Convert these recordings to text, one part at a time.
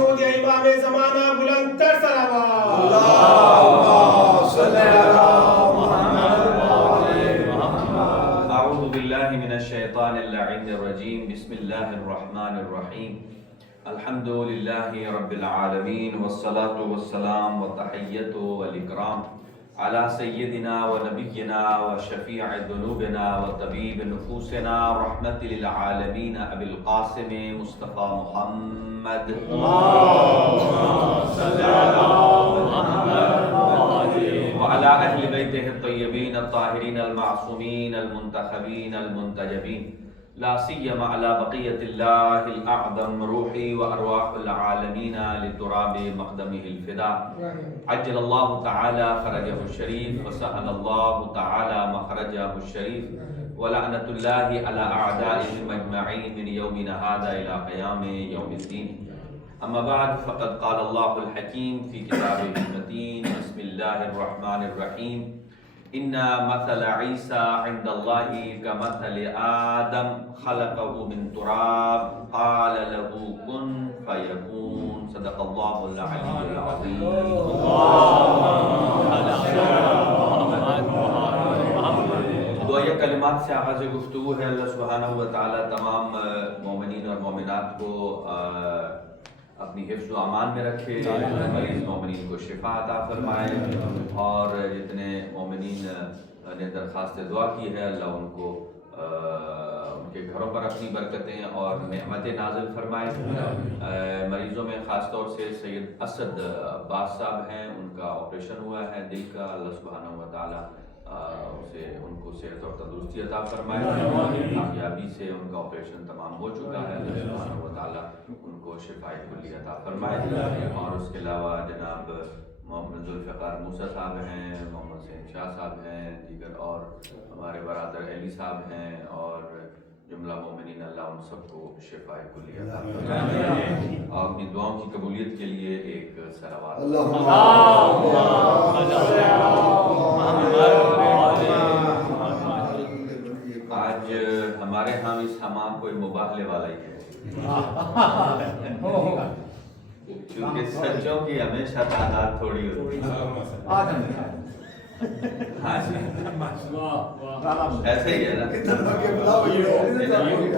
مشہود امام زمانہ بلند تر صلوات اللهم صل على محمد اعوذ باللہ من الشیطان اللعین الرجیم بسم اللہ الرحمن الرحیم الحمد للہ رب العالمین والصلاة والسلام والتحیت والاکرام علی سیدنا و نبینا و شفیع ذنوبنا و طبیب نفوسنا رحمت للعالمین ابی القاسم مصطفی محمد وعلى أهل بيته الطيبين الطاهرين المعصومين المنتخبين المنتجبين لا سيما على بقية الله الأعظم روحي وأرواح العالمين لتراب مقدمه الفداء عجل الله تعالى فرجه الشريف وسهل الله تعالى مخرجه الشريف ولعنة الله على أعدائهم أجمعين من يومنا هذا إلى قيام يوم الدين اما بعد فقد قال الله الحكيم في كتابه المتين بسم الله الرحمن الرحيم ان مثل عيسى عند الله كمثل آدم خلقه من تراب قال له كن فيكون صدق الله العلي العظيم دعائے کلمات سے آغاز گفتگو ہے۔ اللہ سبحانہ و تعالی تمام مومنین اور مومنات کو اپنی حفظ و امان میں رکھے، مریض مومنین کو شفا عطا فرمائے، اور جتنے مومنین نے درخواست دعا کی ہے اللہ ان کو ان کے گھروں پر اپنی برکتیں اور نعمتیں نازل فرمائے۔ مریضوں میں خاص طور سے سید اسد عباس صاحب ہیں، ان کا آپریشن ہوا ہے دل کا، اللہ سبحانہ و تعالیٰ ان کو صحت اور تندرستی عطا فرمائے، کامیابی سے ان کا آپریشن تمام ہو چکا ہے، اللہ سبحانہ و تعالیٰ ان کو شفاء کلی عطا فرمائے۔ اور اس کے علاوہ جناب محمد ذوالفقار موسیٰ صاحب ہیں، محمد حسین شاہ صاحب ہیں، دیگر اور ہمارے برادر علی صاحب ہیں، اور جملہ مومنین اللہ ان سب کو شفاء کلی عطا فرمائے۔ اور اپنی دعاؤں کی قبولیت کے لیے ایک صلوات آج ہمارے ہاں اس حمام کوئی مباہلے والا ہی ہے، کیونکہ سچوں کی ہمیشہ تعداد تھوڑی ہوتی ہے۔ ہاں جی ایسے ہی ہے نا،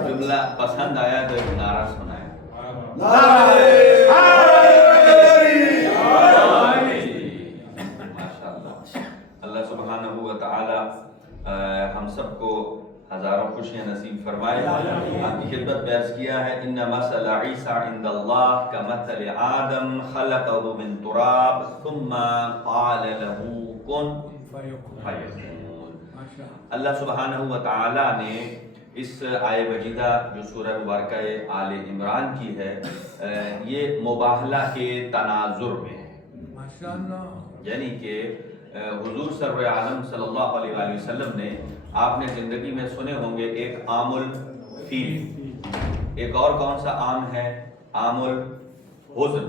جملہ پسند آیا تو ایک نعرہ سنائے۔ ماشاء اللہ، اللہ سبحانہ و تعالی ہم سب کو ہزاروں خوشیاں نصیب فرمائے۔ آپ کی خدمت میں عرض کیا ہے ان مثل عیسی عند اللہ کمثل آدم خلقه من تراب ثم قال له کن فیکون۔ اللہ سبحانہ و تعالی نے اس آیہ مجیدہ جو سورہ مبارکہ آل عمران کی ہے، یہ مباہلہ کے تناظر میں ہے، یعنی کہ حضور سرور عالم صلی اللہ علیہ وآلہ وسلم نے، آپ نے زندگی میں سنے ہوں گے ایک عام الفیل، ایک اور کون سا عام ہے؟ عام الحزن۔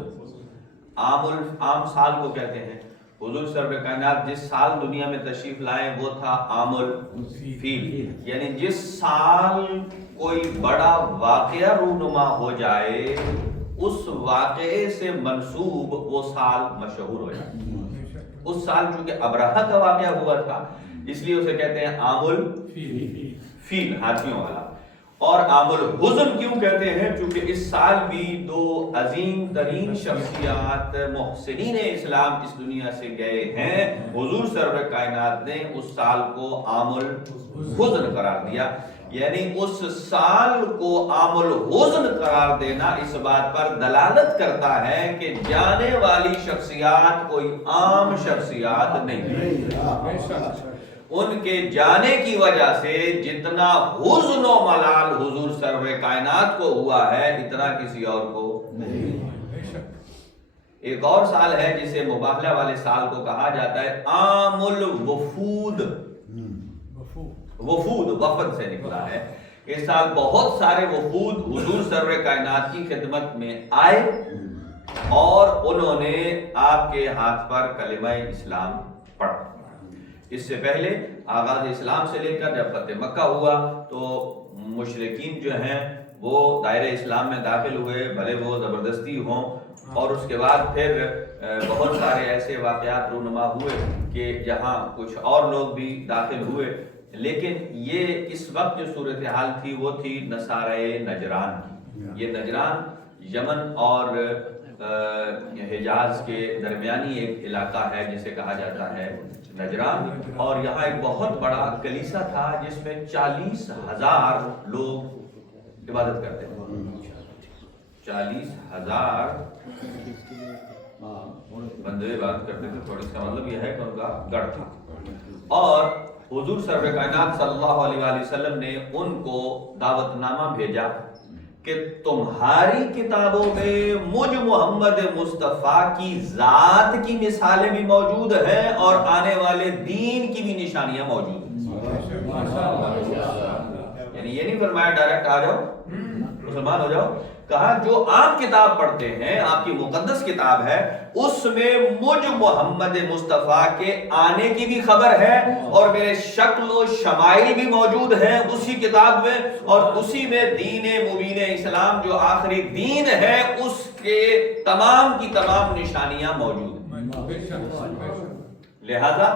عام سال کو کہتے ہیں۔ حضور سرور کائنات جس سال دنیا میں تشریف لائے وہ تھا عام الفیل، یعنی جس سال کوئی بڑا واقعہ رونما ہو جائے اس واقعے سے منسوب وہ سال مشہور ہو جائے۔ اس سال چونکہ ابرہہ کا واقعہ ہوا تھا اس لیے اسے کہتے ہیں عام الفیل، ہاتھیوں والا۔ اور عام الحزن کیوں کہتے ہیں؟ چونکہ اس سال بھی دو عظیم ترین شخصیات محسنین اسلام اس دنیا سے گئے ہیں۔ حضور سرور کائنات نے اس سال کو عام الحزن قرار دیا، یعنی اس سال کو عام الحزن قرار دینا اس بات پر دلالت کرتا ہے کہ جانے والی شخصیات کوئی عام شخصیات نہیں ہے۔ ان کے جانے کی وجہ سے جتنا حزن و ملال حضور سرور کائنات کو ہوا ہے اتنا کسی اور کو نہیں۔ ایک اور سال ہے جسے مباہلہ والے سال کو کہا جاتا ہے عام الوفود۔ وفود وفد سے نکلا ہے۔ اس سال بہت سارے وفود حضور سرور کائنات کی خدمت میں آئے اور انہوں نے آپ کے ہاتھ پر کلمہ اسلام پڑھا۔ اس سے پہلے آغاز اسلام سے لے کر جب فتح مکہ ہوا تو مشرکین جو ہیں وہ دائرہ اسلام میں داخل ہوئے، بھلے وہ زبردستی ہوں، اور اس کے بعد پھر بہت سارے ایسے واقعات رونما ہوئے کہ جہاں کچھ اور لوگ بھی داخل ہوئے، لیکن یہ اس وقت جو صورتحال تھی وہ تھی نصارۂ نجران کی۔ یہ نجران یمن اور حجاز کے درمیانی ایک علاقہ ہے جسے کہا جاتا ہے نجران، اور یہاں ایک بہت بڑا کلیسا تھا جس میں 40,000 لوگ عبادت کرتے تھے۔ 40,000 بندے عبادت کرتے تھے، تھوڑی اس کا مطلب یہ ہے کہ ان کا گڑھ تھا، اور حضور سرور کائنات صلی اللہ علیہ وآلہ وسلم نے ان کو دعوت نامہ بھیجا کہ تمہاری کتابوں میں مجھ محمد مصطفیٰ کی ذات کی مثالیں بھی موجود ہیں اور آنے والے دین کی بھی نشانیاں موجود ہیں۔ یعنی یہ نہیں فرمایا ڈائریکٹ آ جاؤ مسلمان ہو جاؤ، کہا جو آپ کتاب پڑھتے ہیں، آپ کی مقدس کتاب ہے، اس میں مجھ محمد مصطفیٰ کے آنے کی بھی خبر ہے اور میرے شکل و شمائل بھی موجود ہیں اسی کتاب میں، اور اسی میں دین مبین اسلام جو آخری دین ہے اس کے تمام کی تمام نشانیاں موجود ہیں۔ لہذا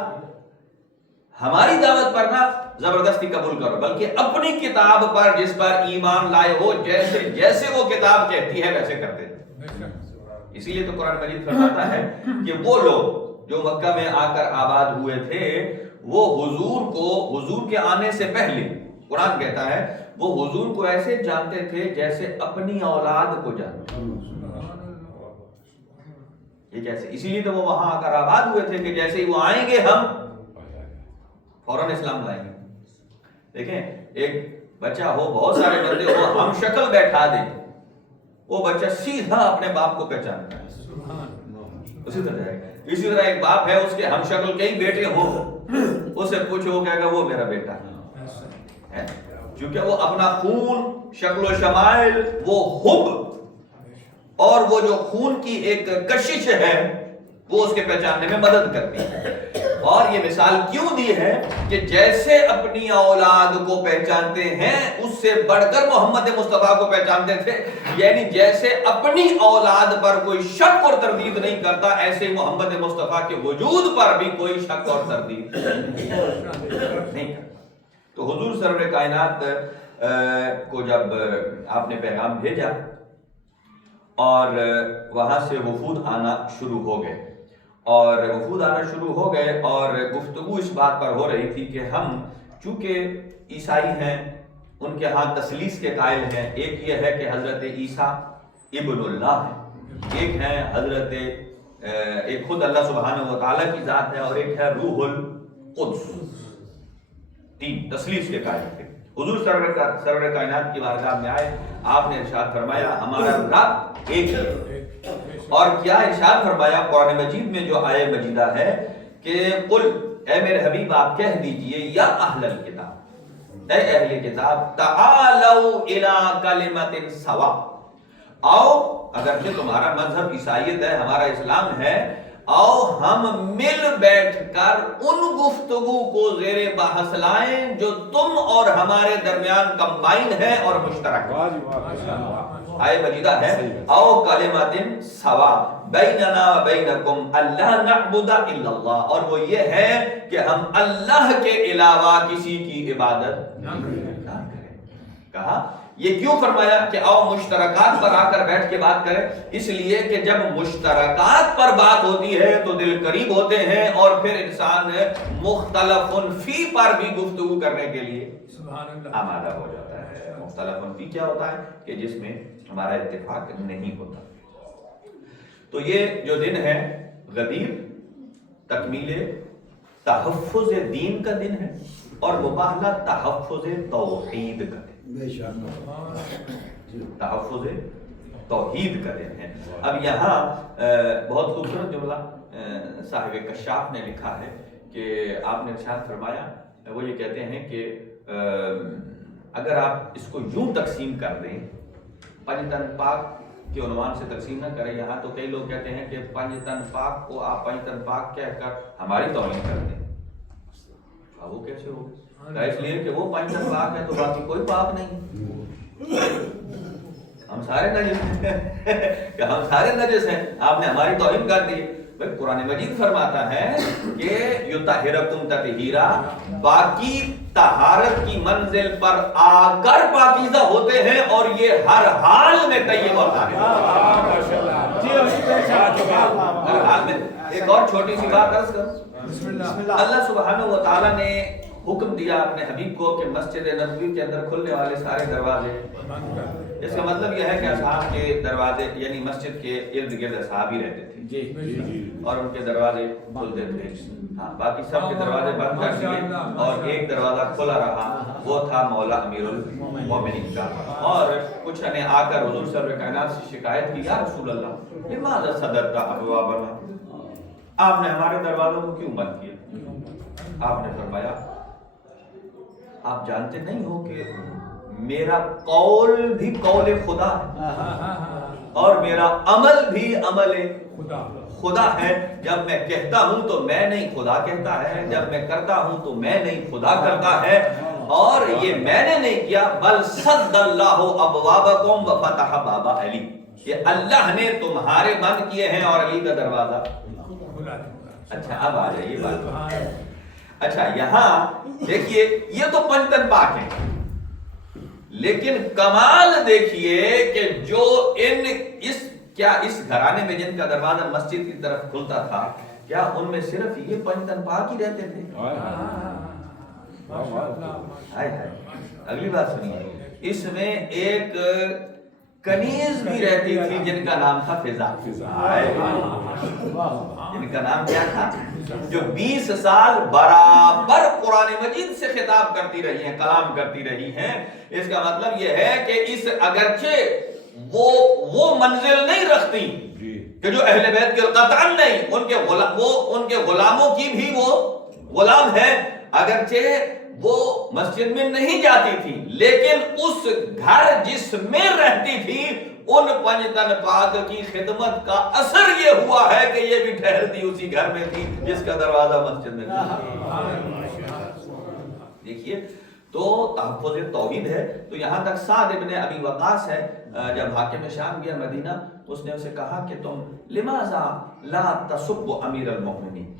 ہماری دعوت پر نہ زبردستی قبول کرو، بلکہ اپنی کتاب پر جس پر ایمان لائے ہو، جیسے وہ کتاب کہتی ہے ویسے کرتے ہیں۔ اسی لیے تو قرآن مجید فرماتا ہے کہ وہ لوگ جو مکہ میں آ کر آباد ہوئے تھے وہ حضور کے آنے سے پہلے، قرآن کہتا ہے وہ حضور کو ایسے جانتے تھے جیسے اپنی اولاد کو جانتے۔ یہ کیسے؟ اسی لیے تو وہ وہاں آ کر آباد ہوئے تھے کہ جیسے ہی وہ آئیں گے ہم فوراً اسلام لائیں گے۔ دیکھیں ایک بچہ ہو، بہت سارے بندے ہو، ہم شکل بیٹھا دیں، وہ بچہ سیدھا اپنے باپ کو پہچانتا ہے۔ اسی طرح ایک باپ ہے، اس کے ہم شکل کئی بیٹے ہوں، اسے پوچھو کہے گا وہ میرا بیٹا ہے، کیونکہ وہ اپنا خون، شکل و شمائل، وہ حب اور وہ جو خون کی ایک کشش ہے وہ اس کے پہچاننے میں مدد کرتی ہے۔ اور یہ مثال کیوں دی ہے کہ جیسے اپنی اولاد کو پہچانتے ہیں اس سے بڑھ کر محمد مصطفیٰ کو پہچانتے تھے، یعنی جیسے اپنی اولاد پر کوئی شک اور تردید نہیں کرتا، ایسے ہی محمد مصطفیٰ کے وجود پر بھی کوئی شک اور تردید نہیں کرتا۔ تو حضور سرور کائنات کو جب آپ نے پیغام بھیجا اور وہاں سے وفود آنا شروع ہو گئے، اور گفتگو اس بات پر ہو رہی تھی کہ ہم چونکہ عیسائی ہیں، ان کے ہاں تثلیث کے قائل ہیں، ایک یہ ہے کہ حضرت عیسیٰ ابن اللہ ہے، ایک ہے حضرت ایک خود اللہ سبحانہ و تعالیٰ کی ذات ہے، اور ایک ہے روح القدس، تین تثلیث کے قائل تھے۔ حضور سرور کائنات کی بارگاہ میں آئے، آپ نے ارشاد فرمایا ہمارا رب ایک ہے، اور کیا ارشاد فرمایا قرآن مجید میں جو آیہ مجیدہ ہے کہ قل، اے میرے حبیب آپ کہہ دیجئے، یا اہل الکتاب، اے اہل کتاب، تعالوا الی کلمۃ سواء، آؤ، اگرچہ تمہارا مذہب عیسائیت ہے، ہمارا اسلام ہے، آؤ ہم مل بیٹھ کر ان گفتگو کو زیر بحث لائیں جو تم اور ہمارے درمیان کمبائن ہے اور مشترک ہے۔ آیہ مجیدہ ہے او کلمۃ سواء بیننا و بینکم اللہ نعبد الا اللہ، اور وہ یہ ہے کہ ہم اللہ کے علاوہ کسی کی عبادت نہ کریں۔ کہا یہ کیوں فرمایا کہ آؤ مشترکات پر آ کر بیٹھ کے بات کریں؟ اس لیے کہ جب مشترکات پر بات ہوتی ہے تو دل قریب ہوتے ہیں، اور پھر انسان مختلف فی پر بھی گفتگو کرنے کے لیے آمادہ ہو جاتا ہے۔ مختلف فی کیا ہوتا ہے؟ کہ جس میں ہمارا اتفاق نہیں ہوتا۔ تو یہ جو دن ہے غدیر، تکمیل تحفظ دین کا دن ہے، اور مباہلہ تحفظ توحید کا دن، تحفظ توحید کا دن ہے۔ اب یہاں بہت خوبصورت جملہ صاحب کشاف نے لکھا ہے کہ آپ نے ارشاد فرمایا، وہ یہ کہتے ہیں کہ اگر آپ اس کو یوں تقسیم کر دیں، پنج تن پاک کے عنوان سے تقسیم نہ کریں، یہاں تو کئی لوگ کہتے ہیں کہ پنج تن پاک کو آپ پنج تن پاک کہہ کر ہماری توہین کر دیں۔ وہ کیسے ہوگا؟ اس لیے کہ وہ پنج تن پاک ہے تو باقی کوئی پاک نہیں، ہم سارے نجس ہیں کہ ہم سارے نجس ہیں، آپ نے ہماری توہین کر دی۔ بھائی قرآن مجید فرماتا ہے کہ یطہرکم تطہیرا، باقی طہارت کی منزل پر آ کر پاکیزہ ہوتے ہیں، اور یہ ہر حال میں طیب اور طاہر، ہر حال میں۔ ایک اور چھوٹی سی بات عرض کروں، اللہ سبحانہ و تعالیٰ نے حکم دیا اپنے حبیب کو کہ مسجد نبوی کے اندر کھلنے والے سارے دروازے، اس کا مطلب یہ ہے کہ اصحاب کے دروازے یعنی مسجد کے ارد گرد اصحاب ہی رہتے تھے اور ان کے دروازے کھلتے تھے۔ ہاں، باقی سب کے دروازے بند کر دیے اور ایک دروازہ کھلا رہا، وہ تھا مولا امیر المومنین کا۔ اور کچھ نے آ کر حضور سرور کائنات سے شکایت کی، یا رسول اللہ لماذا صدرت ابوابنا، آپ نے ہمارے دروازوں کو کیوں بند کیا؟ آپ نے فرمایا آپ جانتے نہیں ہو کہ میرا قول بھی قول خدا ہے اور میرا عمل بھی عمل خدا ہے۔ جب میں کہتا ہوں تو میں نہیں، خدا کہتا ہے، جب میں کرتا ہوں تو میں نہیں، خدا کرتا ہے۔ اور یہ میں نے نہیں کیا، بل صد اللہ ابوابکم وفتح باب علی، یہ اللہ نے تمہارے بند کیے ہیں اور علی کا دروازہ۔ اچھا اب آ جائیے بات۔ اچھا یہاں دیکھیے یہ تو پنجتن پاک ہیں، لیکن کمال دیکھیے کہ جو اس گھرانے میں جن کا دروازہ مسجد کی طرف کھلتا تھا، کیا ان میں صرف یہ پنجتن پاک ہی رہتے تھے؟ اگلی بات سنیے، اس میں ایک کنیز بھی رہتی تھی جن کا نام تھا فضا، جن کا نام کیا تھا، جو 20 سال برابر قرآن مجید سے خطاب کرتی رہی ہیں، کلام کرتی رہی ہیں۔ اس کا مطلب یہ ہے کہ اس اگرچہ وہ منزل نہیں رکھتی کہ جو اہل بیت کے قطعاً نہیں، ان کے غلاموں کی بھی وہ غلام ہے، اگرچہ وہ مسجد میں نہیں جاتی تھی، لیکن اس گھر جس میں رہتی تھی ان پنجتن پاک کی خدمت کا اثر یہ ہوا ہے کہ یہ بھی ٹھہرتی اسی گھر میں تھی جس کا دروازہ مسجد میں تھا۔ دیکھیے تو تحفظ توحید ہے۔ تو یہاں تک سعد ابن ابی وقاص ہے، جب حاکم شام گیا مدینہ، اس نے اسے کہا کہ تم لماذا لا تسب امیر المؤمنین،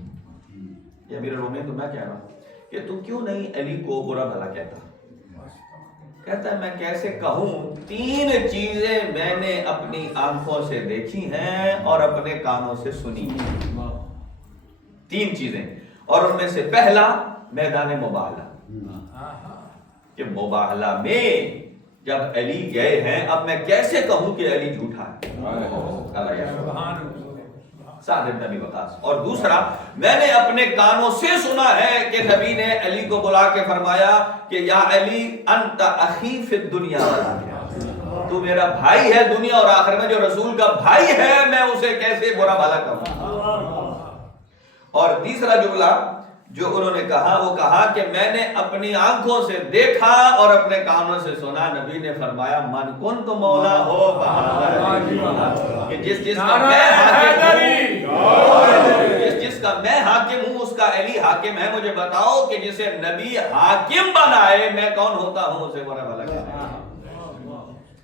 یہ امیر المؤمنین تو میں کہہ رہا ہوں کہ تو کیوں نہیں علی کو برا بھلا کہتا؟ کہتا ہے میں کیسے کہوں، 3 چیزیں میں نے اپنی آنکھوں سے دیکھی ہیں اور اپنے کانوں سے سنی ہیں، 3 چیزیں، اور ان میں سے پہلا میدان مباہلہ، کہ مباہلہ میں جب علی گئے ہیں، اب میں کیسے کہوں کہ علی جھوٹا ہے، سعد بن ابی وقاص۔ اور دوسرا میں نے اپنے کانوں سے سنا ہے کہ نبی نے علی کو بلا کے فرمایا کہ یا علی انت اخی فی الدنیا والآخرہ، تو میرا بھائی ہے دنیا اور آخرت میں، جو رسول کا بھائی ہے میں اسے کیسے برا بھلا کہوں۔ اور تیسرا جملہ جو انہوں نے کہا وہ کہا کہ میں نے اپنی آنکھوں سے دیکھا اور اپنے کانوں سے سنا، نبی نے فرمایا من کنت مولا ہو کہ جس کا میں حاکم ہوں اس کا علی حاکم ہے، مجھے بتاؤ کہ جسے نبی حاکم بنائے میں کون ہوتا ہوں اسے برا بھلا کہنا۔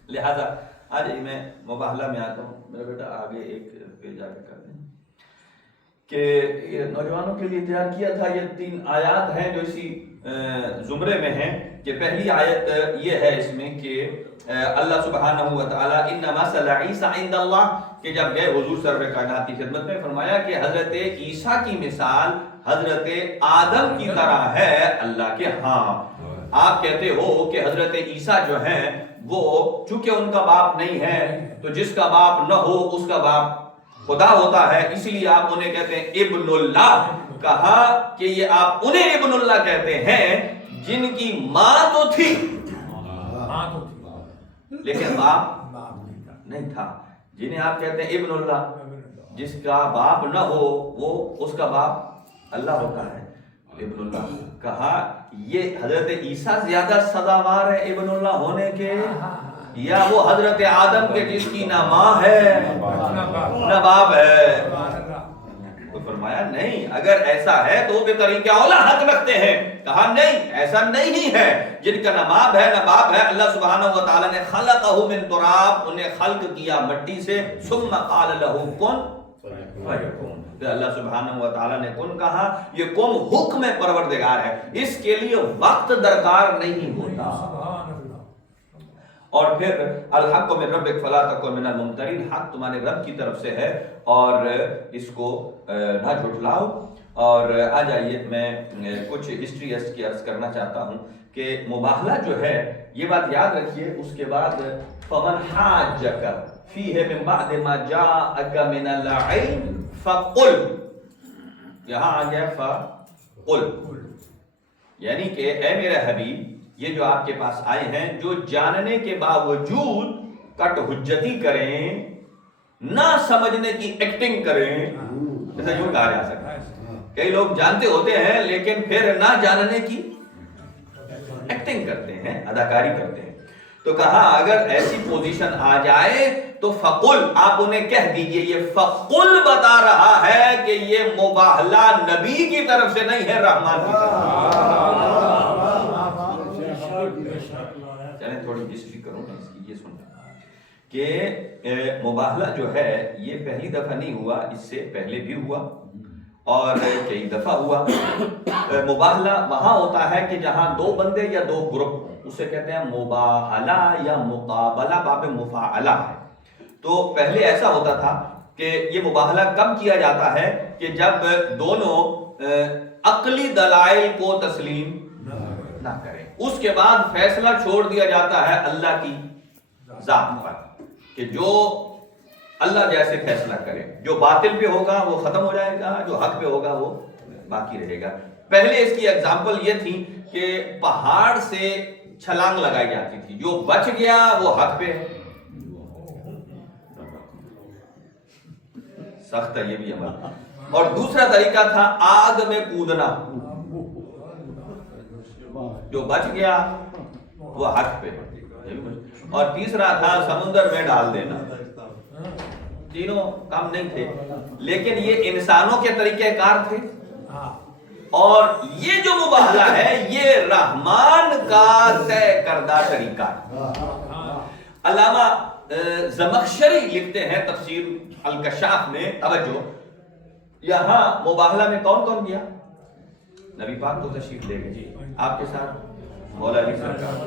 لہذا آج میں مباہلہ میں آتا ہوں، میرا بیٹا آگے ایک پیج آگے کر دیں، کہ یہ نوجوانوں کے لیے تیار کیا تھا۔ یہ 3 آیات ہیں جو اسی زمرے میں ہیں، کہ پہلی آیت یہ ہے اس میں کہ اللہ سبحانہ و تعالیٰ ان مثل عیسیٰ عند اللہ، کہ جب گئے حضور سرور کائنات کی خدمت میں، فرمایا کہ حضرت عیسیٰ کی مثال حضرت آدم کی طرح ہے اللہ کے ہاں۔ آپ کہتے ہو کہ حضرت عیسیٰ جو ہیں وہ چونکہ ان کا باپ نہیں ہے تو جس کا باپ نہ ہو اس کا باپ خدا ہوتا ہے، اسی لیے آپ انہیں کہتے ہیں ابن اللہ۔ کہا کہ یہ آپ انہیں ابن اللہ کہتے ہیں جن کی ماں تو تھی لیکن باپ نہیں تھا، جنہیں آپ کہتے ہیں ابن اللہ، جس کا باپ نہ ہو وہ اس کا باپ اللہ ہوتا ہے، ابن اللہ۔ کہا یہ حضرت عیسیٰ زیادہ سزاوار ہے ابن اللہ ہونے کے یا وہ حضرت آدم کے جس کی نہ ماں ہے نہ باپ ہے؟ فرمایا نہیں، اگر ایسا ہے تو وہ بے طریقہ اولا حق رکھتے ہیں. کہا نہیں ایسا نہیں ہے، جن کا نہ ماں ہے نہ باپ ہے، اللہ سبحانہ و تعالیٰ نے خلقہ من تراب، انہیں خلق کیا مٹی سے، ثم قال له کن فیکون. پھر اللہ سبحانہ و تعالیٰ نے کن کہا. یہ کن حکم پروردگار ہے، اس کے لیے وقت درکار نہیں ہوتا. اور پھر الحق من ربک فلا تکن من الممترین، حق تمہارے رب کی طرف سے ہے اور اس کو نہ جھٹلاؤ. اور آ جائیے میں کچھ ہسٹری اس کی عرض کرنا چاہتا ہوں کہ مباہلہ جو ہے، یہ بات یاد رکھیے. اس کے بعد فمن حاجک فیہ من بعد ما جاءک من العلم فقل، یہاں آ گیا فقل، یعنی کہ اے میرے حبیب یہ جو آپ کے پاس آئے ہیں، جو جاننے کے باوجود کٹ حجتی کریں، نہ سمجھنے کی ایکٹنگ کریں، جیسا یوں کہا جا سکتا ہے. کئی لوگ جانتے ہوتے ہیں لیکن پھر نہ جاننے کی ایکٹنگ کرتے ہیں، اداکاری کرتے ہیں. تو کہا اگر ایسی پوزیشن آ جائے تو فقل، آپ انہیں کہہ دیجئے. یہ فقل بتا رہا ہے کہ یہ مباہلہ نبی کی طرف سے نہیں ہے، رحمان کی طرف. چلیں تھوڑی ہسٹری کروں میں اس کی، یہ سنیں کہ مباہلہ جو ہے یہ پہلی دفعہ نہیں ہوا، اس سے پہلے بھی ہوا اور کئی دفعہ ہوا. مباہلہ وہاں ہوتا ہے کہ جہاں دو بندے یا دو گروپ ہوں، اسے کہتے ہیں مباہلہ یا مقابلہ، باب مفاعلہ ہے. تو پہلے ایسا ہوتا تھا کہ یہ مباہلہ کب کیا جاتا ہے کہ جب دونوں عقلی دلائل کو تسلیم نہ کریں، اس کے بعد فیصلہ چھوڑ دیا جاتا ہے اللہ کی ذات پر، کہ جو اللہ جیسے فیصلہ کرے، جو باطل پہ ہوگا وہ ختم ہو جائے گا، جو حق پہ ہوگا وہ باقی رہے گا. پہلے اس کی اگزامپل یہ تھی کہ پہاڑ سے چھلانگ لگائی جاتی تھی، جو بچ گیا وہ حق پہ. سخت ہے یہ بھی عمل. اور دوسرا طریقہ تھا آگ میں کودنا، جو بچ گیا وہ حق پہ. اور تیسرا تھا سمندر میں ڈال دینا. تینوں کام نہیں تھے، لیکن یہ انسانوں کے طریقہ کار تھے. اور یہ جو مباہلہ ہے یہ رحمان کا طے کردہ طریقہ ہے. علامہ زمخشری لکھتے ہیں تفسیر الکشاف میں، توجہ، یہاں مباہلہ میں کون کون گیا؟ نبی پاک تو تشریف لے گئے، آپ کے ساتھ مولا علی سرکار،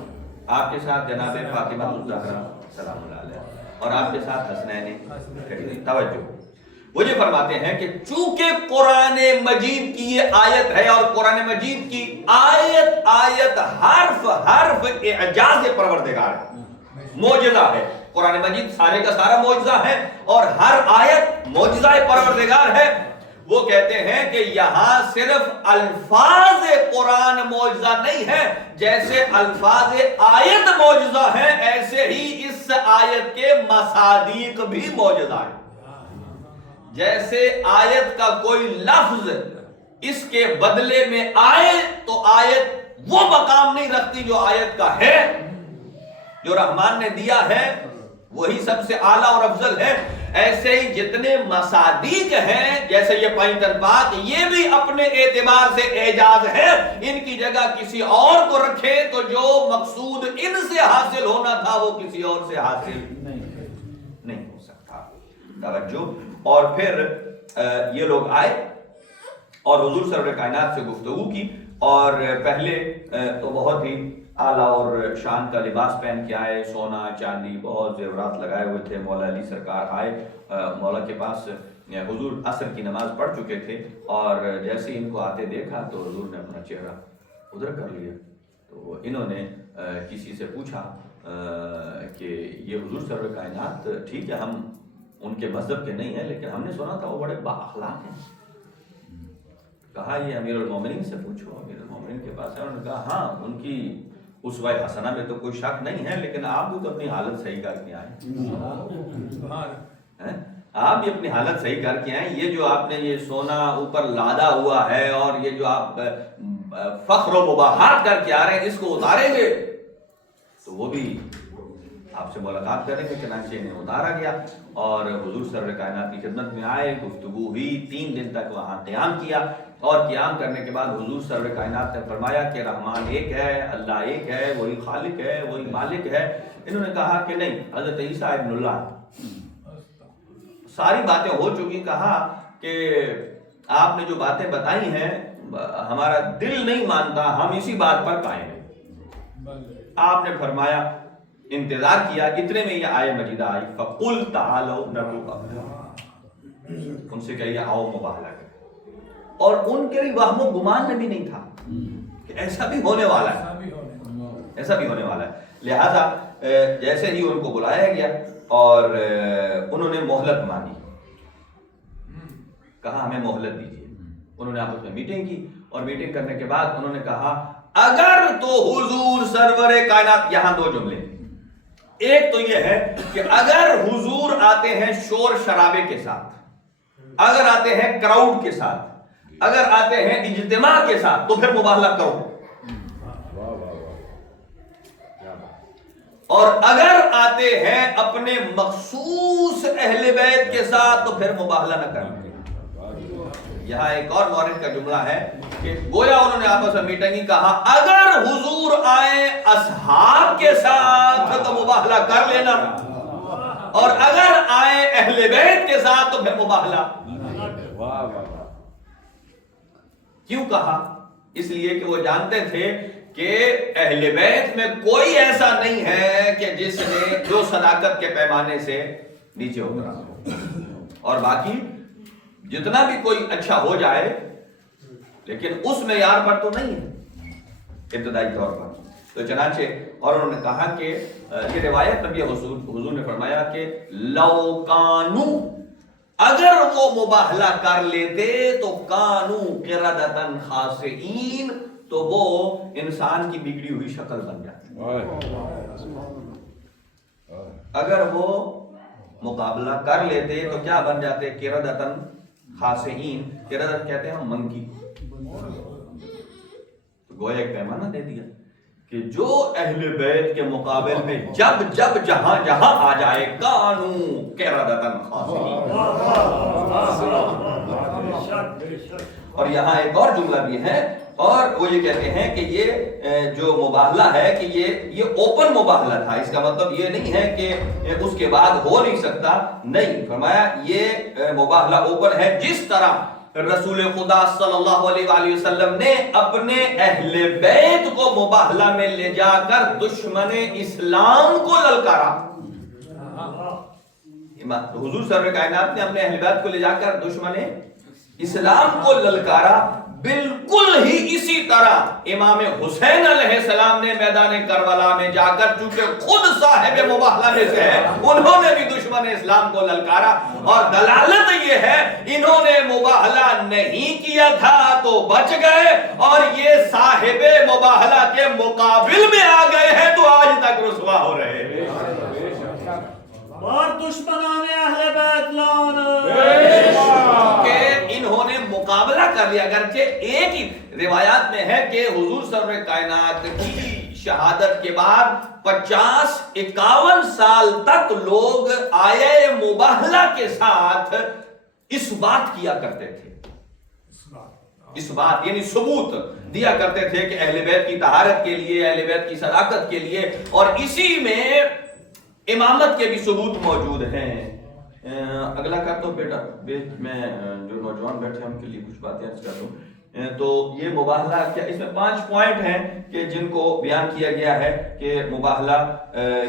آپ کے ساتھ جناب فاطمہ الزہرا سلام اللہ علیہ، اور آپ کے ساتھ حسنین کریم. توجہ، وہ یہ فرماتے ہیں کہ چونکہ قرآن مجید کی یہ آیت ہے اور قرآن مجید کی آیت آیت حرف حرف اعجاز پروردگار ہے، معجزہ ہے. قرآن مجید سارے کا سارا معجزہ ہے اور ہر آیت معجزہ پروردگار ہے. وہ کہتے ہیں کہ یہاں صرف الفاظ قرآن معجزہ نہیں ہے، جیسے الفاظ آیت معجزہ ہیں ایسے ہی اس آیت کے مصادیق بھی معجزہ ہیں. جیسے آیت کا کوئی لفظ اس کے بدلے میں آئے تو آیت وہ مقام نہیں رکھتی جو آیت کا ہے. جو رحمان نے دیا ہے وہی سب سے اعلیٰ اور افضل ہے. ایسے ہی جتنے مصادیق ہیں، جیسے یہ پینتن پاک، یہ بھی اپنے اعتبار سے اعجاز ہے. ان کی جگہ کسی اور کو رکھے تو جو مقصود ان سے حاصل ہونا تھا وہ کسی اور سے حاصل نہیں ہو سکتا. توجہ. اور پھر یہ لوگ آئے اور حضور سرور کائنات سے گفتگو کی، اور پہلے تو بہت ہی اعلیٰ اور شان کا لباس پہن کے آئے، سونا چاندی بہت زیورات لگائے ہوئے تھے. مولا علی سرکار آئے مولا کے پاس. حضور عصر کی نماز پڑھ چکے تھے اور جیسے ان کو آتے دیکھا تو حضور نے اپنا چہرہ ادھر کر لیا. تو انہوں نے کسی سے پوچھا کہ یہ حضور سرور کائنات، ٹھیک ہے ہم ان کے مذہب کے نہیں ہیں لیکن ہم نے سنا تھا وہ بڑے با اخلاق ہیں. کہا یہ امیر المومنین سے پوچھو، امیر المومنین کے پاس ہے. انہوں نے کہا ہاں ان کی اسوہ حسنہ میں تو کوئی شک نہیں ہے، لیکن آپ بھی تو اپنی حالت صحیح کر کے آئے. آپ بھی اپنی حالت صحیح کر کے آئیں. یہ جو آپ نے یہ سونا اوپر لادا ہوا ہے اور یہ جو آپ فخر و مباحات کر کے آ رہے ہیں، اس کو اتاریں گے تو وہ بھی آپ سے ملاقات کریں گے. چنانچہ انہیں اتارا گیا اور حضور سرور کائنات کی خدمت میں آئے, گفتگو ہوئی, 3 دن تک وہاں قیام کیا, اور قیام کرنے کے بعد حضور سرور کائنات نے فرمایا کہ رحمان ایک ہے, اللہ ایک ہے, وہی خالق ہے, وہی مالک ہے. انہوں نے کہا کہ نہیں, حضرت عیسیٰ ابن اللہ. ساری باتیں ہو چکی, کہا کہ آپ نے جو باتیں بتائی ہیں ہمارا دل نہیں مانتا, ہم اسی بات پر قائم ہیں. آپ نے فرمایا, انتظار کیا, اتنے میں یہ آیت مجیدہ آئی, فَقُلْ تَعَالَوْا نَدْعُ أَبْنَاءَنَا, ان سے کہیے آؤ مباہلہ کریں. اور ان کے وہم و گمان میں بھی نہیں تھا کہ ایسا بھی ہونے والا ہے, ایسا بھی ہونے والا ہے. لہذا جیسے ہی ان کو بلایا گیا اور انہوں نے مہلت مانگی, کہا ہمیں مہلت دیجیے. انہوں نے آپس میں میٹنگ کی, اور میٹنگ کرنے کے بعد انہوں نے کہا اگر تو حضور سرور کائنات, یہاں 2 جملے, ایک تو یہ ہے کہ اگر حضور آتے ہیں شور شرابے کے ساتھ, اگر آتے ہیں کراؤڈ کے ساتھ, اگر آتے ہیں اجتماع کے ساتھ, تو پھر مباہلہ کرو. اور اگر آتے ہیں اپنے مخصوص اہل بیت کے ساتھ, تو پھر مباہلہ نہ کرنا. یہاں ایک اور مورد کا جملہ ہے کہ گویا انہوں نے آپس میں میٹنگ کہا اگر حضور آئے اصحاب کے ساتھ تو مباہلہ کر لینا, اور اگر آئے اہل بیت کے ساتھ تو پھر مباہلہ. کیوں کہا؟ اس لیے کہ وہ جانتے تھے کہ اہل بیت میں کوئی ایسا نہیں ہے کہ جس نے جو صداقت کے پیمانے سے نیچے اترا, اور باقی جتنا بھی کوئی اچھا ہو جائے لیکن اس معیار پر تو نہیں ہے ابتدائی طور پر. تو چنانچہ اور انہوں نے کہا کہ یہ روایت نبی حضور نے فرمایا کہ لو کانو, اگر وہ مباہلہ کر لیتے تو کانو قردۃ خاسئین, تو وہ انسان کی بگڑی ہوئی شکل بن جاتی. اگر وہ مقابلہ کر لیتے تو کیا بن جاتے؟ قردۃ خاسئین. قردۃ کہتے ہیں منکی. تو گویا ایک پیمانہ دے دیا کہ جو اہل بیت کے مقابل میں جب جب جہاں جہاں آ جائے کانو قردۃ خاسئین. اور یہاں ایک اور جملہ بھی ہے, اور وہ یہ کہتے ہیں کہ یہ جو مباہلہ ہے کہ یہ اوپن مباہلہ تھا. اس کا مطلب یہ نہیں ہے کہ اس کے بعد ہو نہیں سکتا, نہیں, فرمایا یہ مباہلہ اوپن ہے. جس طرح رسول خدا صلی اللہ علیہ وآلہ وسلم نے اپنے اہل بیت کو مباہلہ میں لے جا کر دشمن اسلام کو للکارا. حضور سرور کائنات نے اپنے اہل بیت کو لے جا کر دشمن اسلام کو للکارا. بالکل ہی اسی طرح امام حسین علیہ السلام نے میدان کربلا میں جا کر, چونکہ خود صاحب مباہلہ میں سے ہے, انہوں نے بھی دشمن اسلام کو للکارا. اور دلالت یہ ہے انہوں نے مباہلہ نہیں کیا تھا تو بچ گئے, اور یہ صاحب مباہلہ کے مقابل میں آ گئے ہیں تو آج تک رسوا ہو رہے ہیں. اور دشمنان اہل بیت لعنت, کہ انہوں نے مقابلہ کر لیا. اگرچہ ایک ہی روایات میں ہے کہ حضور سرور کائنات کی شہادت کے بعد 50-51 سال تک لوگ آیے مباہلہ کے ساتھ اس بات کیا کرتے تھے, اس بات یعنی ثبوت دیا کرتے تھے کہ اہل بیت کی طہارت کے لیے, اہل بیت کی صداقت کے لیے, اور اسی میں امامت کے بھی ثبوت موجود ہیں. اگلا کر تو بیٹا, میں جو نوجوان بیٹھے ہیں ان کے لیے کچھ باتیں عرض کر دوں. تو یہ مباہلہ کیا, اس میں 5 پوائنٹ ہیں کہ جن کو بیان کیا گیا ہے کہ مباہلہ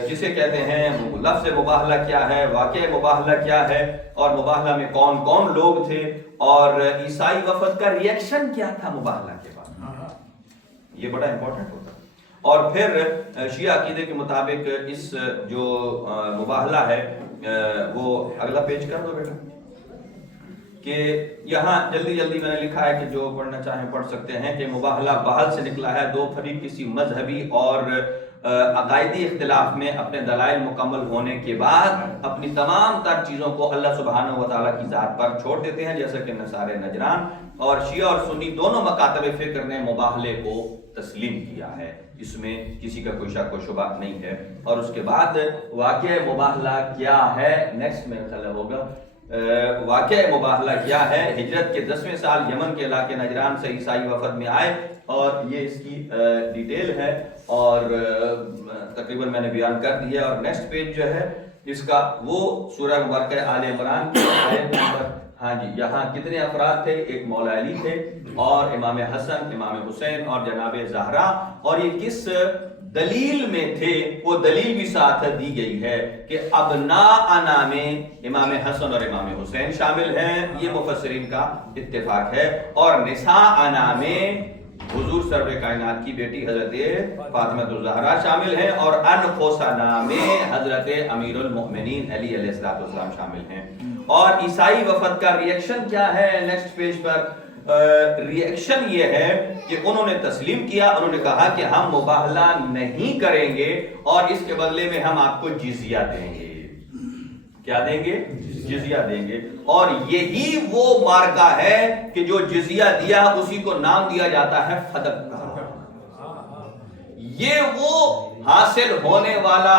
کسے کہتے ہیں, لفظ مباہلہ کیا ہے, واقع مباہلہ کیا ہے, اور مباہلہ میں کون کون لوگ تھے, اور عیسائی وفد کا ریئیکشن کیا تھا مباہلہ کے بعد. یہ بڑا امپورٹنٹ ہوتا ہے. اور پھر شیعہ عقیدے کے مطابق اس جو مباہلہ ہے وہ اگلا پیج کر دو بیٹا, کہ یہاں جلدی جلدی میں نے لکھا ہے کہ جو پڑھنا چاہیں پڑھ سکتے ہیں, کہ مباہلہ بحل سے نکلا ہے, 2 فریق کسی مذہبی اور عقائدی اختلاف میں اپنے دلائل مکمل ہونے کے بعد اپنی تمام تر چیزوں کو اللہ سبحانہ و تعالیٰ کی ذات پر چھوڑ دیتے ہیں، جیسا کہ نصارے نجران اور شیعہ اور سنی دونوں مکاتب فکر نے مباہلے کو تسلیم کیا ہے، اس میں کسی کا کوئی شک و شبہ نہیں ہے۔ اور اس کے بعد واقعہ مباہلہ کیا ہے، نیکسٹ میں خیال ہوگا واقعہ مباہلہ کیا ہے۔ ہجرت کے 10ویں سال یمن کے علاقے نجران سے عیسائی وفد میں آئے، اور یہ اس کی ڈیٹیل ہے اور تقریباً میں نے بیان کر دی ہے۔ اور نیکسٹ پیج جو ہے اس کا وہ سورہ مبارکہ آل عمران کی آیت نمبر، ہاں جی، یہاں کتنے افراد تھے؟ ایک مولا علی تھے اور امام حسن، امام حسین اور جناب زہرا، اور یہ کس دلیل میں تھے؟ وہ دلیل بھی ساتھ دی گئی ہے کہ ابناءنا میں امام حسن اور امام حسین شامل ہیں، یہ مفسرین کا اتفاق ہے، اور نساءنا میں حضور سرور کائنات کی بیٹی حضرت فاطمہ الزہرا شامل ہیں، اور انفسنا میں حضرت امیر المؤمنین علی علیہ السلام شامل ہیں۔ اور عیسائی وفد کا ریئیکشن کیا ہے؟ نیکسٹ پیج پر ریئیکشن یہ ہے کہ انہوں نے تسلیم کیا، انہوں نے کہا کہ ہم مباہلہ نہیں کریں گے اور اس کے بدلے میں ہم آپ کو جزیہ دیں گے۔ کیا دیں گے؟ جزیہ دیں گے۔ اور یہی وہ مارکہ ہے کہ جو جزیہ دیا اسی کو نام دیا جاتا ہے فدق کا۔ یہ وہ حاصل ہونے والا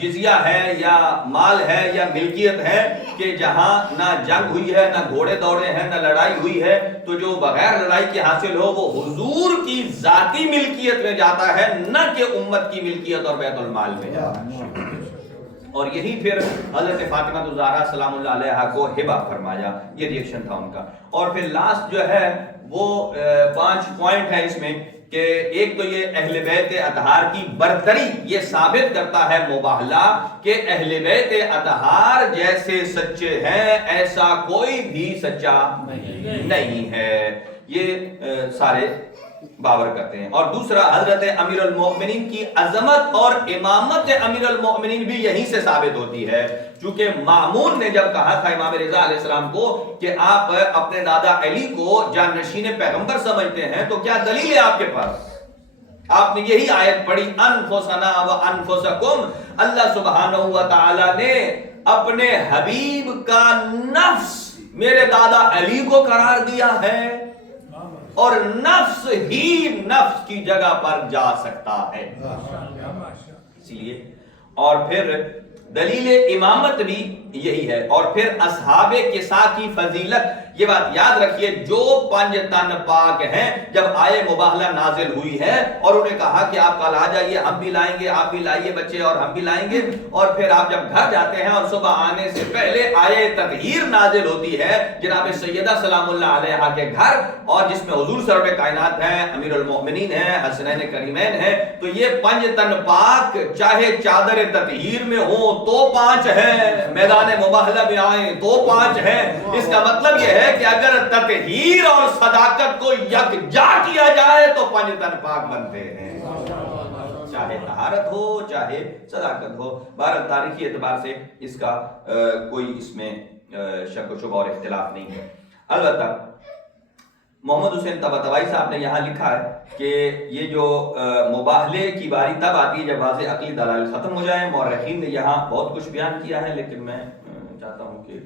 جزیہ ہے یا مال ہے یا ملکیت ہے کہ جہاں نہ جنگ ہوئی ہے، نہ گھوڑے دوڑے ہیں، نہ لڑائی ہوئی ہے، تو جو بغیر لڑائی کے حاصل ہو وہ حضور کی ذاتی ملکیت میں جاتا ہے، نہ کہ امت کی ملکیت اور بیت المال میں جاتا ہے۔ اور یہی پھر حضرت فاطمہ الزہرا سلام اللہ علیہا کو ہبہ فرمایا، یہ ریئیکشن تھا ان کا۔ اور پھر لاسٹ جو ہے وہ 5 پوائنٹ ہے اس میں، کہ ایک تو یہ اہل بیت اطہار کی برتری یہ ثابت کرتا ہے مباہلہ کہ اہل بیت اطہار جیسے سچے ہیں ایسا کوئی بھی سچا نہیں ہے، یہ سارے باور کرتے ہیں۔ اور دوسرا حضرت امیر المؤمنین کی عظمت اور امامت امیر المؤمنین بھی یہیں سے ثابت ہوتی ہے، چونکہ مامون نے جب کہا تھا امام رضا علیہ السلام کو کہ آپ اپنے دادا علی کو جانشین پیغمبر سمجھتے ہیں تو کیا دلیل ہے آپ کے پاس؟ آپ نے یہی آیت پڑھی انفسنا و انفسکم، اللہ سبحانہ و تعالی نے اپنے حبیب کا نفس میرے دادا علی کو قرار دیا ہے، اور نفس ہی نفس کی جگہ پر جا سکتا ہے، اسی لیے۔ اور پھر دلیل امامت بھی یہی ہے۔ اور پھر اصحاب کسا کی فضیلت، یہ بات یاد رکھیے، جو 5 تن پاک ہیں، جب آئے مباہلہ نازل ہوئی ہے اور انہیں کہا کہ آپ کل آ جائیے، ہم بھی لائیں گے، آپ بھی لائیے بچے اور ہم بھی لائیں گے، اور پھر آپ جب گھر جاتے ہیں اور صبح آنے سے پہلے آئے تطہیر نازل ہوتی ہے جناب سیدہ سلام اللہ علیہا کے گھر، اور جس میں حضور سرور کائنات ہیں، امیر المؤمنین ہیں، حسنین کریمین ہیں، تو یہ 5 تن پاک چاہے چادر تطہیر میں ہوں تو 5 ہیں، میدان مباہلہ میں آئیں تو 5 ہیں۔ اس کا مطلب یہ ہے کہ اگر تطہیر اور صداقت کو یکجا کیا جائے تو 5 تن پاک بنتے ہیں، چاہے طہارت ہو چاہے صداقت ہو۔ بہرحال تاریخی اعتبار سے اس کا کوئی اس میں شک و شبہ اور اختلاف نہیں ہے۔ البتہ محمد حسین طباطبائی صاحب نے یہاں لکھا ہے کہ یہ جو مباہلے کی باری تب آتی ہے جب واضح عقلی دلائل ختم ہو جائیں۔ مورخین نے یہاں بہت کچھ بیان کیا ہے، لیکن میں چاہتا ہوں کہ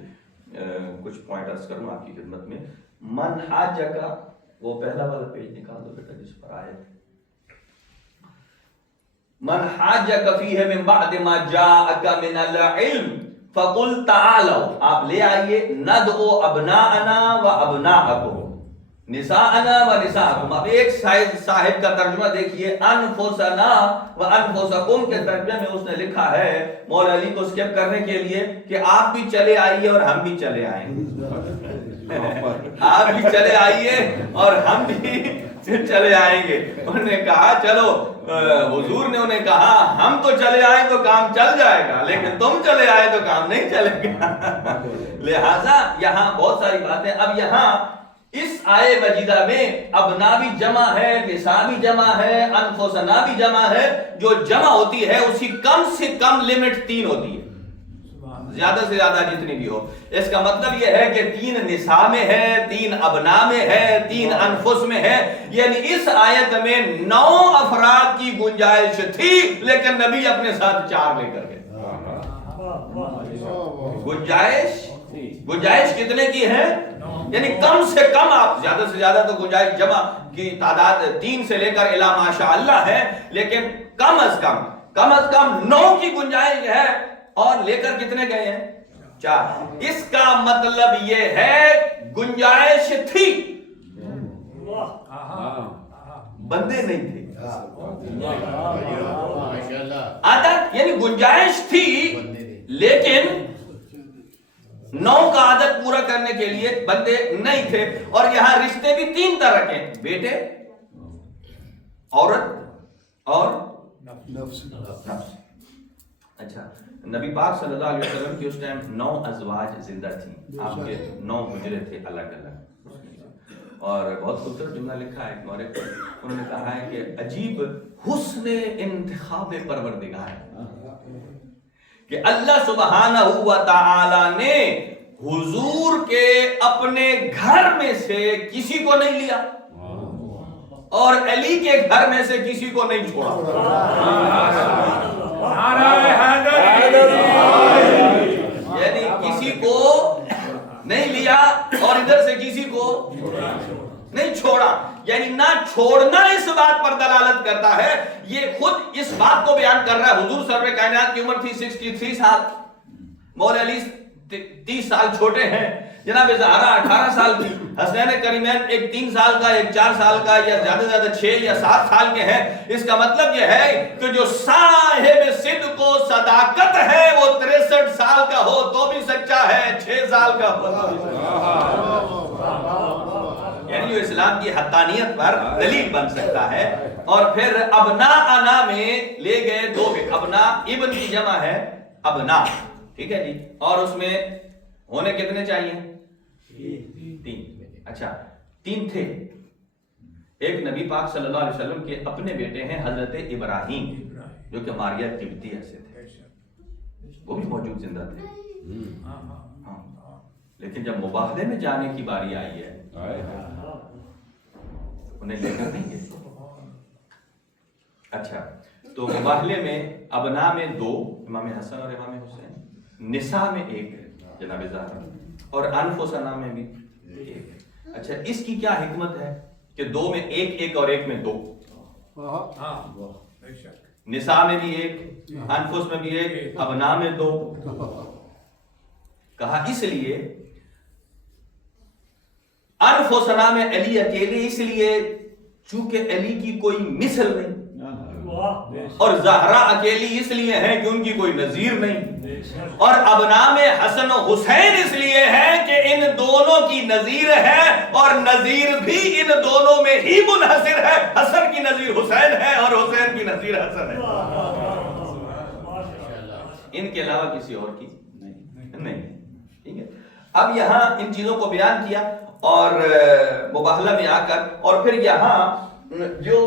کچھ پوائنٹ عرض کروں آپ کی خدمت میں۔ من حاجہ کا وہ پہلا والا پیج نکال دو بیٹا جس پر آئے، من حاجہ فیہ من بعد ما جاءک من العلم فقل تعالوا، آپ لے آئیے، ندعو ابناءنا و ابناءکم نساءنا و نساءکم۔ اب ایک صاحب کا ترجمہ دیکھیے، انفسنا و انفسکم کے ترجمے میں اس نے لکھا ہے مولا علی کو سکپ کرنے کے لیے کہ آپ بھی چلے آئیے اور ہم بھی چلے آئیں گے، آپ بھی چلے آئیے اور ہم بھی چلے آئیں گے۔ انہوں نے کہا چلو، حضور نے انہیں کہا ہم تو چلے آئیں تو کام چل جائے گا، لیکن تم چلے آئے تو کام نہیں چلے گا۔ لہٰذا یہاں بہت ساری باتیں، اب یہاں اس آئے مجیدہ میں ابنا بھی جمع ہے، نساء بھی جمع ہے، انفسنا بھی جمع ہے، جو جمع ہوتی ہے اسی کم سے کم لمٹ 3 ہوتی ہے، زیادہ سے زیادہ جتنی بھی ہو. اس کا مطلب یہ ہے کہ 3 نساء میں ہے، 3 ابنا میں ہے، 3 انفس میں ہے. یعنی اس آیت میں 9 افراد کی گنجائش تھی، لیکن نبی اپنے ساتھ 4 لے کر گئے. گنجائش کتنے کی ہے؟ یعنی کم سے کم، آپ زیادہ سے زیادہ تو گنجائش جمع کی تعداد 3 سے لے کر الی ماشاء اللہ ہے، لیکن کم از کم 9 کی گنجائش ہے، اور لے کر کتنے گئے ہیں؟ 4. اس کا مطلب یہ ہے گنجائش تھی، بندے نہیں تھے. عادت یعنی گنجائش تھی، لیکن 9 کا عدد پورا کرنے کے لیے بندے نہیں تھے. اور یہاں رشتے بھی 3 طرح کے، بیٹے، عورت اور نفس. اچھا، نبی پاک صلی اللہ علیہ وسلم کی اس ٹائم 9 ازواج زندہ تھیں. آپ کے 9 حجرے تھے الگ الگ. اور بہت خوبصورت جملہ لکھا ہے ایک مورخ، انہوں نے کہا ہے کہ عجیب حسن انتخاب پروردگار ہے کہ اللہ سبحانہ و تعالی نے حضور کے اپنے گھر میں سے کسی کو نہیں لیا اور علی کے گھر میں سے کسی کو نہیں چھوڑا. یعنی کسی کو نہیں لیا اور ادھر سے کسی کو نہیں چھوڑا. یعنی نہ چھوڑنا اس بات پر دلالت کرتا ہے، یہ خود اس بات کو بیان کر رہا ہے. حضور سرور کائنات کی عمر تھی 63 سال، مولا علی 30 سال چھوٹے ہیں، جناب زہرا 18 سال کی، حسنین کریمین ایک 3 سال کا، ایک 4 سال کا، یا زیادہ زیادہ 6 یا 7 سال کے ہیں. اس کا مطلب یہ ہے کہ جو صاحب صدق و صداقت ہے وہ 63 سال کا ہو تو بھی سچا ہے، 6 سال کا ہو تو بھی سچا. یعنی جو اسلام کی حقانیت پر دلیل بن سکتا ہے. اور پھر ابنا انا میں لے گئے 2. ابنا ابن کی جمع ہے ابنا، ٹھیک ہے جی، اور اس میں ہونے کتنے چاہیے؟ 3. اچھا، 3 تھے. ایک نبی پاک صلی اللہ علیہ وسلم کے اپنے بیٹے ہیں حضرت ابراہیم، جو کہ ماریہ قبطیہ سے تھے، وہ بھی موجود زندہ تھے. لیکن جب مباہلے میں جانے کی باری آئی ہے انہیں لے کر نہیں گئے. اچھا، تو مباہلے میں ابنا میں 2، امام حسن اور امام حسین، نساء میں 1 جناب زہرا، اور انفسنا میں بھی 1. اچھا، اس کی کیا حکمت ہے کہ 2 میں 1 اور 1 میں 2؟ نساء میں بھی 1، انفس میں بھی 1، ابنا میں 2. کہا اس لیے انفسنا میں علی اکیلے، اس لیے چونکہ علی کی کوئی مثل نہیں، اور زہرا اکیلی اس لیے ہے کہ ان کی کوئی نظیر نہیں، اور ابنا میں حسن و حسین اس لیے ہے کہ ان دونوں کی نظیر ہے، اور نظیر بھی ان دونوں میں ہی منحصر ہے. حسن کی نظیر حسین ہے اور حسین کی نظیر حسن ہے، ان کے علاوہ کسی اور کی نہیں. ٹھیک ہے، اب یہاں ان چیزوں کو بیان کیا، اور مباہلہ میں آ کر، اور پھر یہاں جو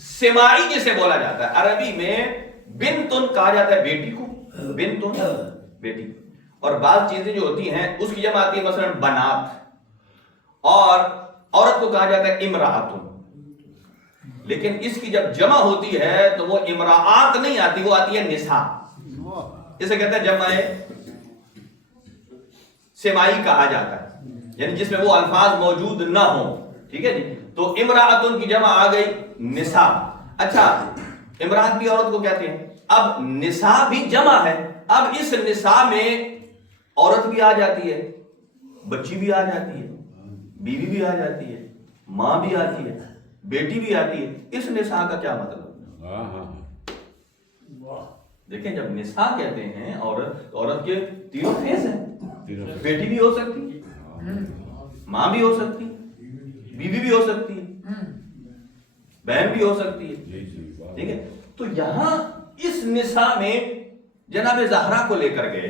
سمائی جسے بولا جاتا ہے، عربی میں بنتن کہا جاتا ہے بیٹی کو، بنتن بیٹی، اور بعض چیزیں جو ہوتی ہیں اس کی جمع آتی ہے مثلا بنات، اور عورت کو کہا جاتا ہے امرأتن. لیکن اس کی جب جمع ہوتی ہے تو وہ امرأات نہیں آتی، وہ آتی ہے نساء. اسے کہتے ہیں جمع سمائی کہا جاتا ہے، یعنی جس میں وہ الفاظ موجود نہ ہوں. ٹھیک ہے جی، تو امرأتن کی جمع آ گئی نساء. اچھا، امرأت بھی عورت کو کہتے ہیں. اب نساء بھی جمع ہے، اب اس نساء میں عورت بھی آ جاتی ہے، بچی بھی آ جاتی ہے، بیوی بھی آ جاتی ہے، ماں بھی آتی ہے، بیٹی بھی آتی ہے. اس نساء کا کیا مطلب؟ دیکھیں، جب نساء کہتے ہیں عورت کے 3 فیس ہیں. بیٹی بھی ہو سکتی ہے، ماں بھی ہو سکتی ہے، بیوی بھی ہو سکتی ہے، بہن بھی ہو سکتی ہے. ٹھیک ہے، تو یہاں اس نساء میں جناب زہرا کو لے کر گئے.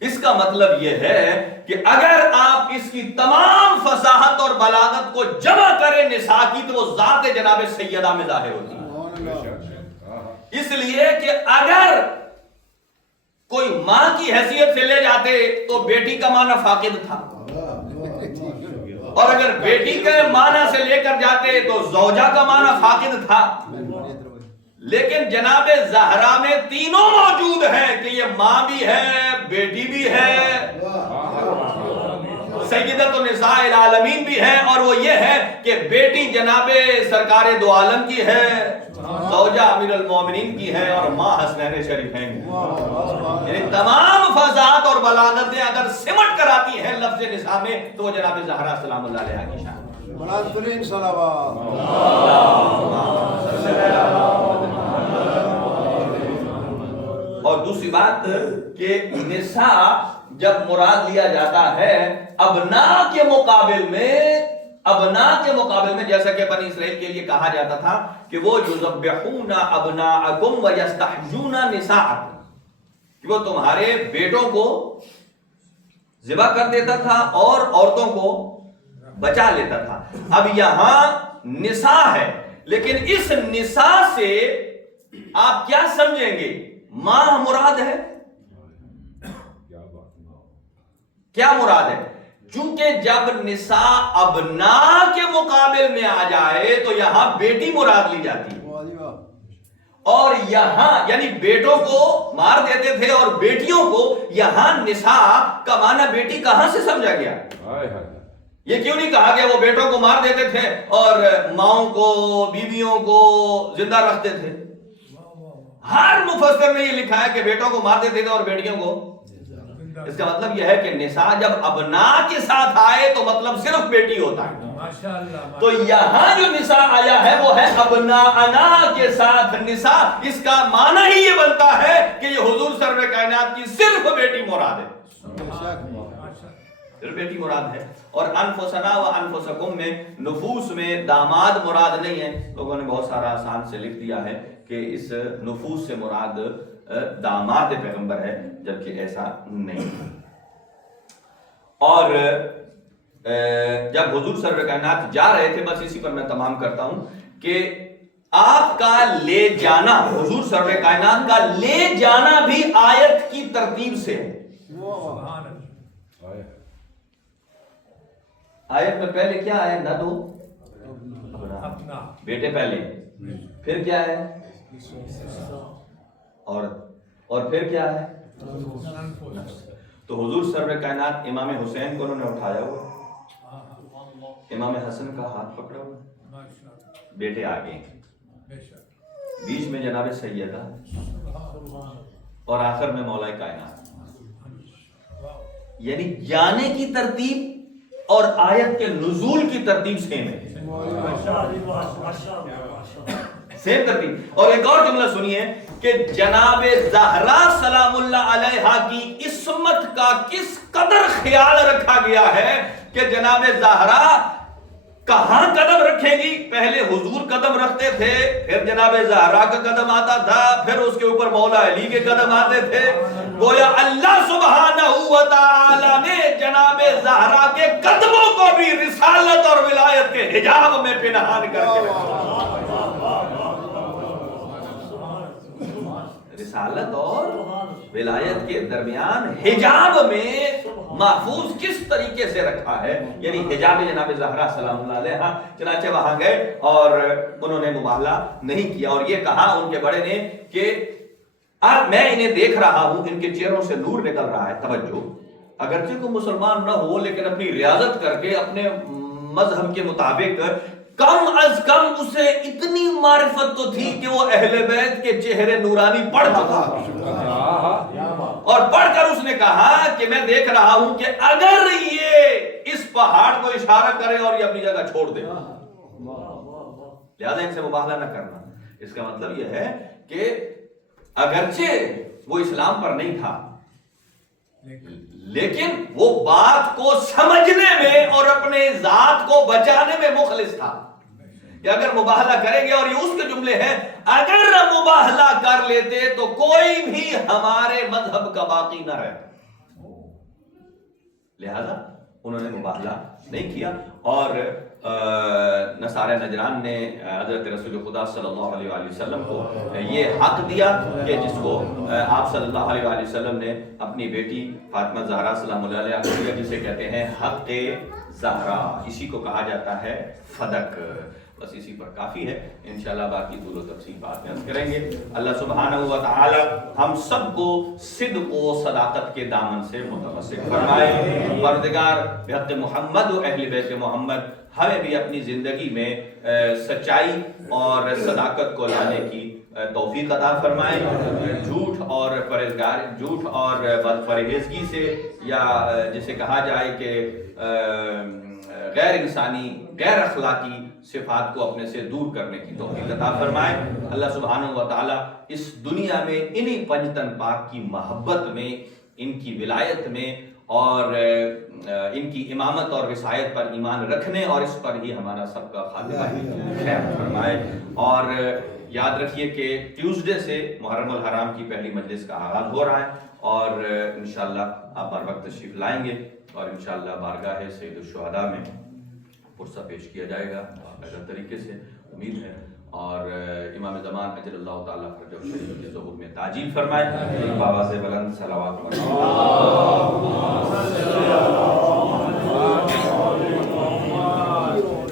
اس کا مطلب یہ ہے کہ اگر آپ اس کی تمام فصاحت اور بلاغت کو جمع کریں نساء کی، تو وہ ذات جناب سیدہ میں ظاہر ہوتی ہے. اس لیے کہ اگر کوئی ماں کی حیثیت سے لے جاتے تو بیٹی کا معنی فاقد تھا، اور اگر بیٹی کے معنی سے لے کر جاتے تو زوجہ کا معنی فاقد تھا، لیکن جناب زہرا میں تینوں موجود ہیں کہ یہ ماں بھی ہے، بیٹی بھی ہے، سیدۃ النساء العالمین بھی ہے، اور وہ یہ ہے کہ بیٹی جناب سرکار دو عالم کی ہے، زوجہ امیر المومنین کی ہے، اور ماں حسنین شریفین کی۔ یعنی تمام فضاحت اور بلاغتیں اگر سمٹ کر آتی ہیں لفظ نساء میں تو وہ جناب زہرا سلام اللہ علیہا کی شان۔ بلند صلوات۔ اور دوسری بات کہ نساء جب مراد لیا جاتا ہے ابناء کے مقابل میں جیسا کہ بنی اسرائیل کے لیے کہا جاتا تھا کہ وہ یذبحون ابناءکم ویستحیون نساءکم، کہ وہ تمہارے بیٹوں کو ذبح کر دیتا تھا اور عورتوں کو بچا لیتا تھا۔ اب یہاں نساء ہے، لیکن اس نساء سے آپ کیا سمجھیں گے؟ ماں مراد ہے؟ کیا مراد ہے؟ چونکہ جب نساء ابناء کے مقابل میں آ جائے تو یہاں بیٹی مراد لی جاتی ہے، اور یہاں یعنی بیٹوں کو مار دیتے تھے اور بیٹیوں کو، یہاں نساء کا معنی بیٹی کہاں سے سمجھا گیا؟ یہ کیوں نہیں کہا گیا وہ بیٹوں کو مار دیتے تھے اور ماؤں کو، بیویوں کو زندہ رکھتے تھے؟ ہر مفسر نے یہ لکھا ہے کہ بیٹوں کو مار دیتے تھے اور بیٹیوں کو۔ اس کا مطلب یہ ہے کہ نساء جب ابناء کے ساتھ آئے تو مطلب صرف بیٹی ہوتا ہے۔ تو یہاں جو نساء آیا ہے وہ ہے ابناءنا کے ساتھ نساء، اس کا معنی ہی یہ بنتا ہے کہ یہ حضور سرور کائنات کی صرف بیٹی مراد ہے، صرف بیٹی مراد ہے۔ اور انفسنا و انفسکم میں نفوس میں داماد مراد نہیں ہے، لوگوں نے بہت سارا آسان سے لکھ دیا ہے کہ اس نفوس سے مراد داماد پیغمبر ہے، جبکہ ایسا نہیں۔ اور جب حضور سرور کائنات جا رہے تھے، بس اسی پر میں تمام کرتا ہوں کہ آپ کا لے جانا، حضور سرور کائنات کا لے جانا بھی آیت کی ترتیب سے ہے۔ آیت میں پہلے کیا ہے؟ نہ دو بیٹے پہلے، پھر کیا ہے؟ اور پھر کیا ہے؟ تو حضور سرور کائنات امام حسین کو انہوں نے اٹھایا ہوا، امام حسن کا ہاتھ پکڑا ہوا، بیٹے آگے، بیچ میں جناب سیدہ، اور آخر میں مولا کائنات۔ یعنی جانے کی ترتیب اور آیت کے نزول کی ترتیب سیم ہے، سیم ترتیب۔ اور ایک اور جملہ سنیے کہ جناب زہرا سلام اللہ علیہا کی عصمت کا کس قدر خیال رکھا گیا ہے کہ جناب زہرا کہاں قدم رکھیں گی؟ پہلے حضور قدم رکھتے تھے، پھر جناب زہرا کا قدم آتا تھا، پھر اس کے اوپر مولا علی کے قدم آتے تھے۔ گویا اللہ سبحانہ و تعالی نے جناب زہرا کے قدموں کو بھی رسالت اور ولایت کے حجاب میں پنہان کر کے رکھا۔ رسالت اور ولایت کے درمیان حجاب میں محفوظ کس طریقے سے رکھا ہے، یعنی حجاب جناب زہرا سلام اللہ علیہا۔ چنانچہ وہاں گئے اور انہوں نے مباہلہ نہیں کیا، اور یہ کہا ان کے بڑے نے کہ میں انہیں دیکھ رہا ہوں، ان کے چہروں سے نور نکل رہا ہے۔ توجہ، اگرچہ کوئی مسلمان نہ ہو لیکن اپنی ریاضت کر کے اپنے مذہب کے مطابق کم از کم اسے اتنی معرفت تو تھی کہ وہ اہل بیت کے چہرے نورانی پڑھ چکا، اور پڑھ کر اس نے کہا کہ میں دیکھ رہا ہوں کہ اگر یہ اس پہاڑ کو اشارہ کرے اور یہ اپنی جگہ چھوڑ دے، لہذا ان سے مباہلہ نہ کرنا۔ اس کا مطلب یہ ہے کہ اگرچہ وہ اسلام پر نہیں تھا لیکن وہ بات کو سمجھنے میں اور اپنے ذات کو بچانے میں مخلص تھا کہ اگر مباہلہ کریں گے، اور یہ اس کے جملے ہیں، اگر مباہلہ کر لیتے تو کوئی بھی ہمارے مذہب کا باقی نہ رہتا، لہذا انہوں نے مباہلہ نہیں کیا۔ اور نصارہ نجران نے حضرت رسول خدا صلی اللہ علیہ وآلہ وسلم کو یہ حق دیا کہ جس کو آپ صلی اللہ علیہ وآلہ وسلم نے اپنی بیٹی فاطمہ زہرا سلام اللہ علیہ کو دیا، جسے کہتے ہیں حق زہرا، اسی کو کہا جاتا ہے فدق۔ بس اسی پر کافی ہے، انشاءاللہ باقی طول و تفصیل بعد میں عرض کریں گے۔ اللہ سبحانہ و تعالی ہم سب کو صدق و صداقت کے دامن سے متمسک فرمائے۔ پروردگار بحق محمد و اہل بیت محمد ہمیں بھی اپنی زندگی میں سچائی اور صداقت کو لانے کی توفیق عطا فرمائے، جھوٹ اور بد پرہیزگی سے، یا جسے کہا جائے کہ غیر انسانی غیر اخلاقی صفات کو اپنے سے دور کرنے کی توفیق عطا فرمائے۔ اللہ سبحانہ و تعالی اس دنیا میں انہی پنجتن پاک کی محبت میں، ان کی ولایت میں اور ان کی امامت اور رسایت پر ایمان رکھنے اور اس پر ہی ہمارا سب کا خاتمہ خیر فرمائے۔ اور یاد رکھیے کہ ٹیوزڈے سے محرم الحرام کی پہلی مجلس کا آغاز ہو رہا ہے، اور انشاءاللہ آپ بر وقت تشریف لائیں گے، اور انشاءاللہ بارگاہ سید الشہداء میں پرسہ پیش کیا جائے گا بہتر طریقے سے، امید ہے۔ اور امام زمان اجل اللہ تعالیٰ فرجہ شریف کے ظہور میں تعجیل فرمائے۔ بابا سے بلند صلوات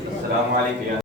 السلام علیکم۔